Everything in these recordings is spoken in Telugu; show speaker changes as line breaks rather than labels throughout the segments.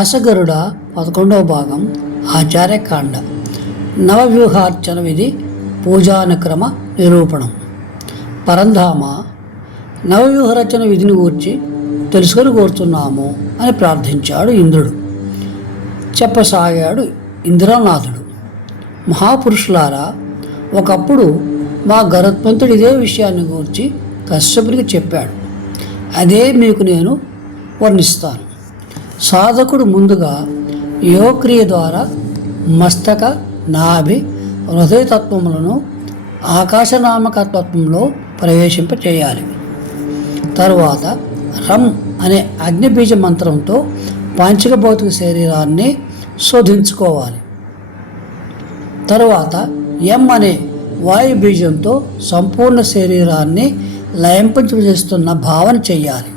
వ్యాసగరుడ పదకొండవ భాగం ఆచార్యకాండ నవవ్యూహార్చన విధి పూజానుక్రమ నిరూపణం. పరంధామ నవవ్యూహరచన విధిని గూర్చి తెలుసుకొని కోరుతున్నాము అని ప్రార్థించాడు ఇంద్రుడు. చెప్పసాగాడు ఇంద్రనాథుడు. మహాపురుషులారా ఒకప్పుడు మా గరుత్మంతుడు ఇదే విషయాన్ని గూర్చి కశ్యపుడికి చెప్పాడు. అదే మీకు నేను వర్ణిస్తాను. సాధకుడు ముందుగా యోగక్రియ ద్వారా మస్తక నాభి హృదయతత్వములను ఆకాశనామకతత్వంలో ప్రవేశింపచేయాలి. తరువాత రం అనే అగ్నిబీజ మంత్రంతో పాంచక భౌతిక శరీరాన్ని శోధించుకోవాలి. తరువాత ఎం అనే వాయు బీజంతో సంపూర్ణ శరీరాన్ని లయింపజేస్తున్న భావన చెయ్యాలి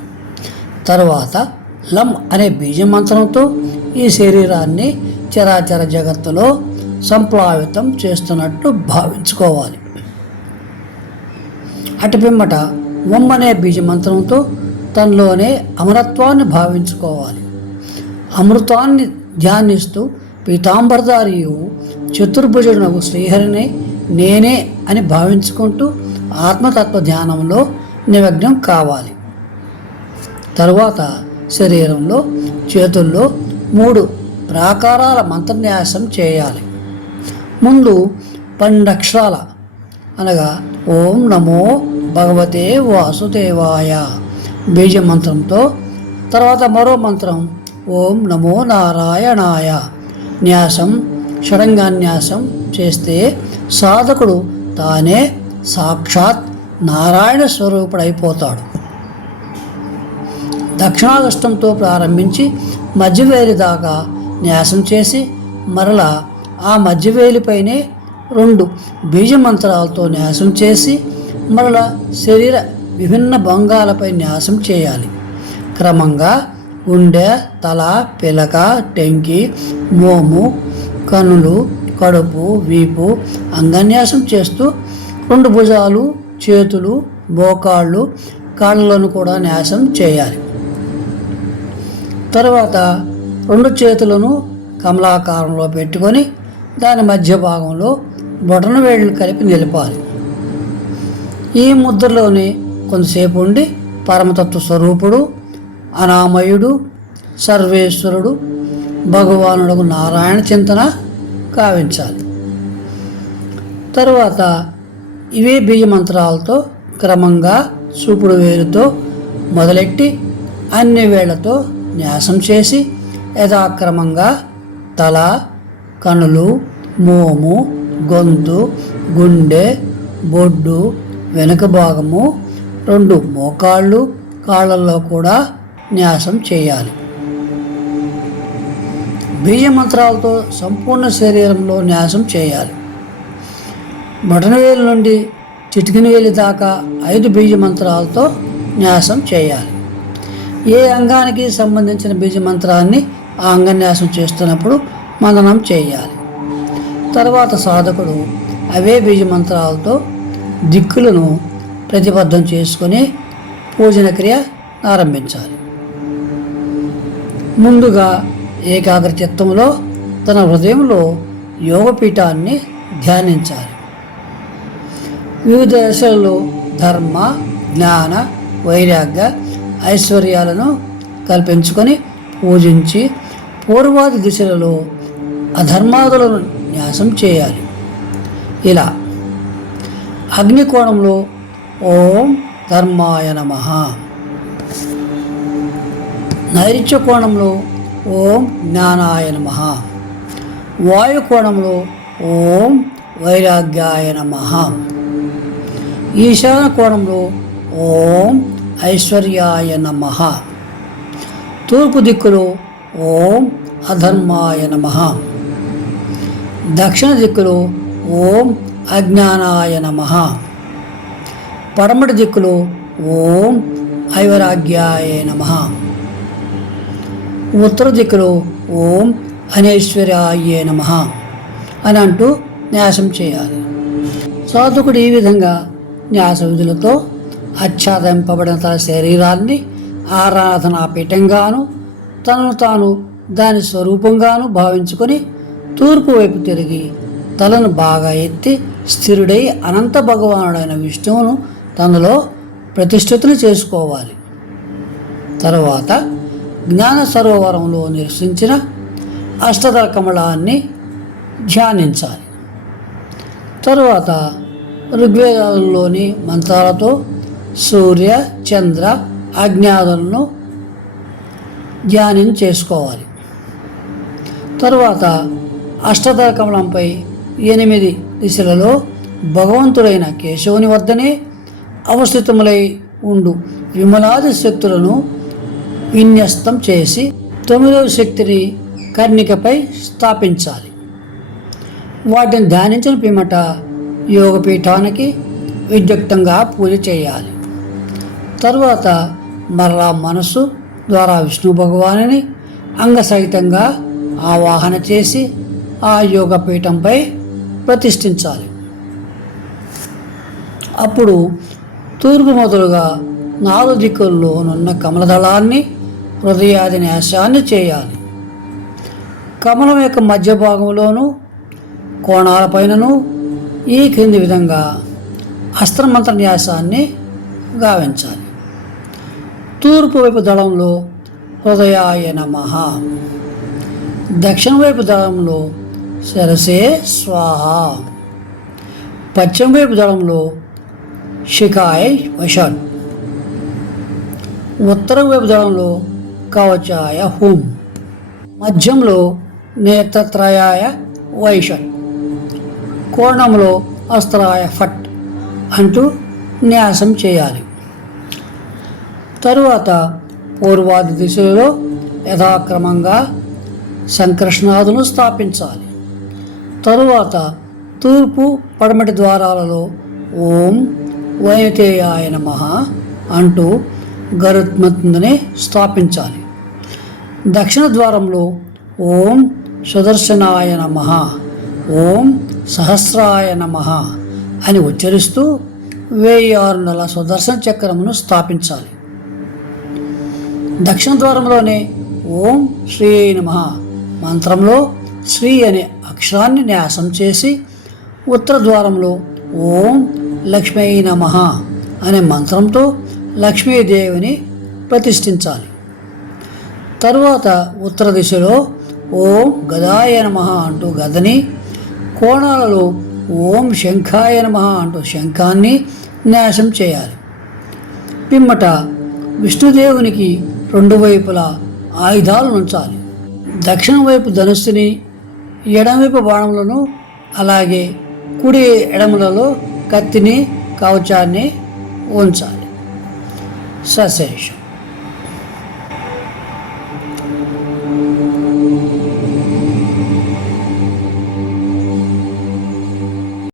తరువాత లం అనే బీజ మంత్రంతో ఈ శరీరాన్ని చరాచర జగత్తులో సంప్లావితం చేస్తున్నట్టు భావించుకోవాలి. అటు పిమ్మట ఓం అనే బీజ మంత్రంతో తనలోనే అమరత్వాన్ని భావించుకోవాలి. అమృతాన్ని ధ్యానిస్తూ పీతాంబరదారియు చతుర్భుజుడునకు శ్రీహరిని నేనే అని భావించుకుంటూ ఆత్మతత్వ ధ్యానంలో నిమగ్నం కావాలి. తరువాత శరీరంలో చేతుల్లో మూడు ప్రాకారాల మంత్రన్యాసం చేయాలి. ముందు పండక్షరాల అనగా ఓం నమో భగవతే వాసుదేవాయ బీజ మంత్రంతో తర్వాత మరో మంత్రం ఓం నమో నారాయణాయ న్యాసం షడంగాన్యాసం చేస్తే సాధకుడు తానే సాక్షాత్ నారాయణ స్వరూపుడైపోతాడు. దక్షిణాగస్తంతో ప్రారంభించి మధ్యవేలి దాకా న్యాసం చేసి మరలా ఆ మధ్యవేలిపైనే రెండు బీజమంత్రాలతో న్యాసం చేసి మరలా శరీర విభిన్న భంగాలపై న్యాసం చేయాలి. క్రమంగా గుండె తల పిలక టెంకి మోము కనులు కడుపు వీపు అంగన్యాసం చేస్తూ రెండు భుజాలు చేతులు మోకాళ్ళు కాళ్ళను కూడా న్యాసం చేయాలి. తర్వాత రెండు చేతులను కమలాకారంలో పెట్టుకొని దాని మధ్య భాగంలో బొటన వేళ్ళను కలిపి నిలపాలి. ఈ ముద్రలోనే కొంతసేపు ఉండి పరమతత్వ స్వరూపుడు అనామయుడు సర్వేశ్వరుడు భగవానుడు నారాయణ చింతన కావించాలి తరువాత ఇవే బియ్య మంత్రాలతో క్రమంగా చూపుడు వేలుతో మొదలెట్టి అన్ని వేళ్ళతో న్యాసం చేసి యథాక్రమంగా తల కనులు మోము గొంతు గుండె బొడ్డు వెనుక భాగము రెండు మోకాళ్ళు కాళ్ళల్లో కూడా న్యాసం చేయాలి. బియ్య మంత్రాలతో సంపూర్ణ శరీరంలో న్యాసం చేయాలి. బొటనవేలు నుండి చిటికిన వేలి దాకా ఐదు బియ్య మంత్రాలతో న్యాసం చేయాలి. ఏ అంగానికి సంబంధించిన బీజ మంత్రాన్ని ఆ అంగన్యాసం చేస్తున్నప్పుడు మననం చేయాలి. తర్వాత సాధకుడు అవే బీజ మంత్రాలతో దిక్కులను ప్రతిబద్ధం చేసుకొని పూజన క్రియ ఆరంభించాలి. ముందుగా ఏకాగ్ర చిత్తంలో తన హృదయంలో యోగపీఠాన్ని ధ్యానించాలి. వివిధ దశల్లో ధర్మ జ్ఞాన వైరాగ్య ఐశ్వర్యాలను కల్పించుకొని పూజించి పూర్వాది దిశలలో అధర్మాదులను న్యాసం చేయాలి. ఇలా అగ్నికోణంలో ఓం ధర్మాయ నమ. నైరుత్య కోణంలో ఓం జ్ఞానాయ నమ. వాయుకోణంలో ఓం వైరాగ్యాయ నమ. ఈశాన కోణంలో ఓం ఐశ్వర్యాయ నమ. తూర్పు దిక్కులో ఓం అధర్మాయ నమ. దక్షిణ దిక్కులో ఓం అజ్ఞానాయ నమ. పడమటి దిక్కులో ఓం ఐవరాగ్యాయ నమ. ఉత్తర దిక్కులో ఓం అనేశ్వర్యాయ నమ అని అంటూ న్యాసం చేయాలి. సాధకుడు ఈ విధంగా న్యాస విధులతో ఆచ్ఛాదింపబడిన తన శరీరాన్ని ఆరాధనా పీఠంగాను తనను తాను దాని స్వరూపంగాను భావించుకొని తూర్పు వైపు తిరిగి తలను బాగా ఎత్తి స్థిరుడై అనంత భగవానుడైన విష్ణువును తనలో ప్రతిష్ఠితులు చేసుకోవాలి. తరువాత జ్ఞాన సరోవరంలో నివసించిన అష్టదళ కమలాన్ని ధ్యానించాలి. తరువాత ఋగ్వేదంలోని మంత్రాలతో సూర్య చంద్ర అజ్ఞాతులను ధ్యానం చేసుకోవాలి. తరువాత అష్టదళ కమలంపై ఎనిమిది దిశలలో భగవంతుడైన కేశవుని వద్దనే అవస్థితములై ఉండు. విమలాది శక్తులను విన్యస్తం చేసి తొమ్మిదవ శక్తిని కర్ణికపై స్థాపించాలి. వాటిని ధ్యానించిన పిమ్మట యోగపీఠానికి విద్యుక్తంగా పూజ చేయాలి. తరువాత మరలా మనస్సు ద్వారా విష్ణు భగవానుని అంగసహితంగా ఆవాహన చేసి ఆ యోగపీఠంపై ప్రతిష్ఠించాలి. అప్పుడు తూర్పు మొదలుగా నాలుగు దిక్కుల్లోనున్న కమలదళాన్ని హృదయాది న్యాసాన్ని చేయాలి. కమలం యొక్క మధ్య భాగంలోనూ కోణాలపైనను ఈ క్రింది విధంగా అస్త్రమంత్ర న్యాసాన్ని గావించాలి. తూర్పు వైపు దళంలో హృదయాయ నమ. దక్షిణ వైపు దళంలో శరసే స్వాహ. పశ్చిమ వైపు దళంలో శిఖాయ వషన్ ఉత్తర వైపు దళంలో కవచాయ హూం. మధ్యంలో నేత్రత్రయాయ వైషన్ కోణంలో అస్త్రాయ ఫట్ అంటూ న్యాసం చేయాలి. తరువాత పూర్వాది దిశలో యథాక్రమంగా సంకర్షణాదును స్థాపించాలి. తరువాత తూర్పు పడమటి ద్వారాలలో ఓం వైనతేయాయ నమ అంటూ గరుత్మంతుని స్థాపించాలి. దక్షిణ ద్వారంలో ఓం సుదర్శనాయ నమ ఓం సహస్రాయ నమ అని ఉచ్చరిస్తూ వెయ్యి ఆరు నెలల సుదర్శన చక్రమును స్థాపించాలి. దక్షిణ ద్వారంలోనే ఓం శ్రీ నమ. మంత్రంలో శ్రీ అనే అక్షరాన్ని న్యాసం చేసి ఉత్తర ద్వారంలో ఓం లక్ష్మీ నమ అనే మంత్రంతో లక్ష్మీదేవిని ప్రతిష్ఠించాలి. తరువాత ఉత్తర దిశలో ఓం గదాయ నమ అంటూ గదని కోణాలలో ఓం శంఖాయ నమ అంటూ శంఖాన్ని న్యాసం చేయాలి. పిమ్మట విష్ణుదేవునికి రెండు వైపులా ఆయుధాలు ఉంచాలి. దక్షిణ వైపు ధనుస్సుని ఎడమవైపు బాణములను అలాగే కుడి ఎడములలో కత్తిని కవచాన్ని ఉంచాలి. సశేషం.